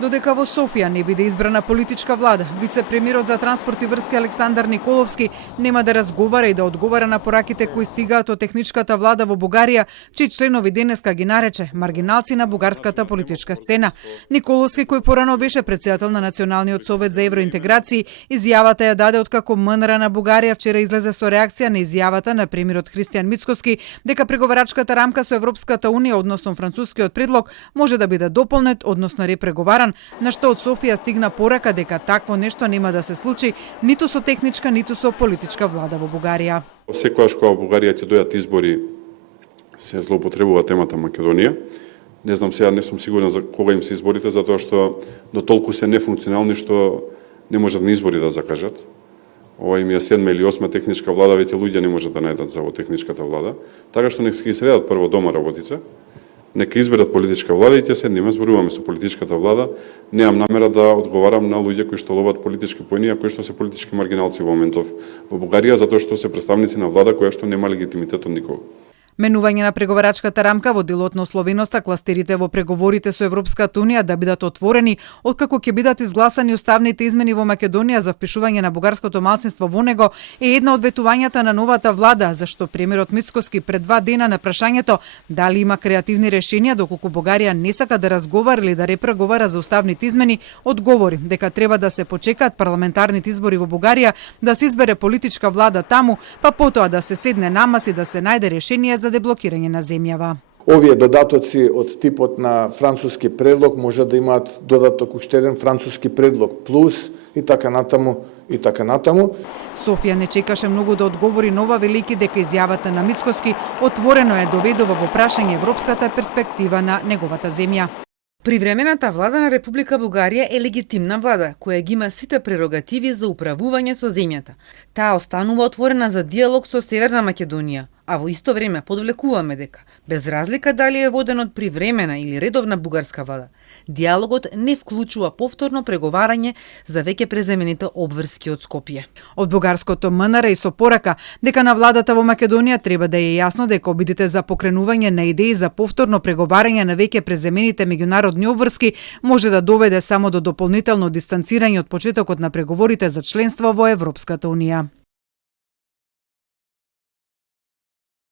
Додека во Софија не биде избрана политичка влада, вице-премиерот за транспорт и врски Александар Николовски нема да разговара и да одговара на пораките кои стигаат од техничката влада во Бугарија, чии членови денеска ги нарече маргиналци на бугарската политичка сцена. Николовски, кој порано беше претседател на Националниот совет за евроинтеграции, изјавата ја даде откако МНР на Бугарија вчера излезе со реакција на изјавата на премиерот Христијан Мицкоски дека преговарачката рамка со Европската унија, односно францускиот предлог, може да биде дополнет, односно репреговаран, на што од Софија стигна порака дека такво нешто нема да се случи ниту со техничка, ниту со политичка влада во Бугарија. Секогаш кога во Бугарија ќе дојдат избори, се злоупотребува темата Македонија. Не знам, сега не сум сигурен за кога им се изборите, затоа што до толку се нефункционални што не можат на избори да закажат. Ова им е 7 или 8 техничка влада, веќе луѓе не можат да најдат за во техничката влада. Така што нека се ги средат прво дома работите. Нека изберат политичка влада и ќе седнеме, зборуваме со политичката влада. Немам намера да одговарам на луѓе кои што ловат политички поени, а кои што се политички маргиналци во моментов во Бугарија, затоа што се представници на влада која што нема легитимитет од никого. Менување на преговарачката рамка во делот на условеноста кластерите во преговорите со Европската унија да бидат отворени откако ќе бидат изгласани уставните измени во Македонија за впишување на бугарското малцинство во него е една од ветувањата на новата влада, зашто премиерот Мицкоски пред 2 дена на прашањето дали има креативни решенија доколку Бугарија не сака да разговара или да репреговара за уставните измени, одговори дека треба да се почекаат парламентарните избори во Бугарија, да се избере политичка влада таму, па потоа да се седне намас и да се најде решение за деблокирање на земјава. Овие додатоци од типот на француски предлог може да имаат додаток уште еден француски предлог плюс и така натаму и така натаму. Софија не чекаше многу да одговори нова, велики дека изјавата на Мицкоски отворено е доведува во прашање европската перспектива на неговата земја. Привремената влада на Република Бугарија е легитимна влада, која ги има сите прерогативи за управување со земјата. Таа останува отворена за диалог со Северна Македонија, а во исто време подвлекуваме дека, без разлика дали е воден од привремена или редовна бугарска влада, диалогот не вклучува повторно преговарање за веќе преземените обврски од Скопје. Од бугарското МНР и со порака дека на владата во Македонија треба да е јасно дека обидите за покренување на идеи за повторно преговарање на веќе преземените меѓународни обврски може да доведе само до дополнително дистанцирање од почетокот на преговорите за членство во Европската унија.